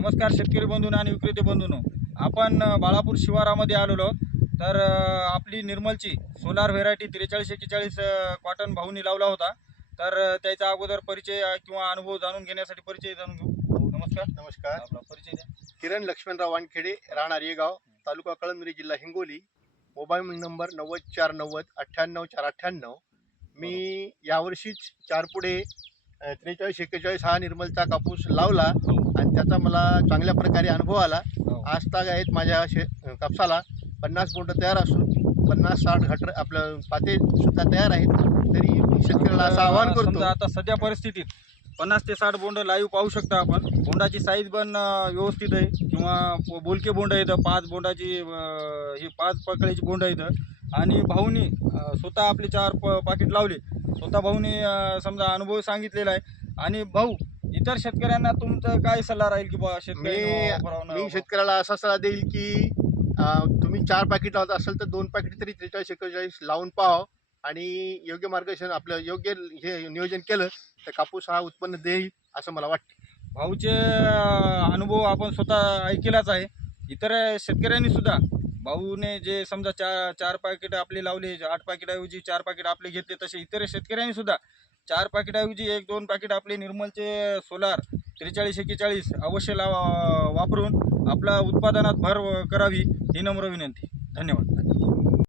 नमस्कार शेतकरी बंधूंनो आणि विक्रेते बंधूंनो, आपण बाळापूर शिवारामध्ये आलेलो आहोत. तर आपली निर्मलची सोलार व्हेरायटी 4341 कॉटन भाऊनी लावला होता. तर त्याचा अगोदर परिचय किंवा अनुभव जाणून घेण्यासाठी परिचय जाणून घेऊ. नमस्कार. नमस्कार. आपला परिचय द्या. किरण लक्ष्मणराव वानखेडे, राहणार येगाव, तालुका कळमनुरी, जिल्हा हिंगोली. Mobile number 9049098498. मी यावर्षीच चारपुडे 4341 हा निर्मलचा कापूस लावला आणि त्याचा मला चांगल्या प्रकारे अनुभव आला. आज ताग आहेत माझ्या कापसाला 50 बोंड तयार असून 50-60 घट आपलं पाते सुद्धा तयार आहेत. तरी मी शेतकऱ्याला असं आवाहन करतो, समजा आता सध्या परिस्थितीत 50 ते 60 बोंड लाईव्ह पाहू शकता आपण. बोंडाची साईज पण व्यवस्थित आहे किंवा बोलके बोंड आहेत. 5 बोंडाची ही 5 पकळीची बोंड आहेत. आणि भाऊनी स्वतः आपले 4 पाकिट लावले. स्वतः भाऊनी समजा अनुभव सांगितलेला आहे. आणि भाऊ, इतर शेतकऱ्यांना तुमचं काय सल्ला राहील की बा मी शेतकऱ्याला असा सल्ला देईल की तुम्ही 4 पाकिट लावत असाल तर 2 पाकिट तरी 4341 लावून पाहावं आणि योग्य मार्गदर्शन आपलं योग्य हे नियोजन केलं तर कापूस हा उत्पन्न देईल असं मला वाटते. भाऊचे अनुभव आपण स्वतः ऐकलाच आहे. इतर शेतकऱ्यांनी सुद्धा भाऊने जे समजा 4 पाकिट आपले लावले, 8 पाकिटाऐवजी 4 पाकिट आपले घेतले, तसे इतर शेतकऱ्यांनी सुद्धा 4 पाकिटाऐवजी 1-2 पाकिट आपले निर्मलचे सोलार 4341 अवश्य वापरून आपल्या उत्पादनात भर करावी ही नम्र विनंती. धन्यवाद.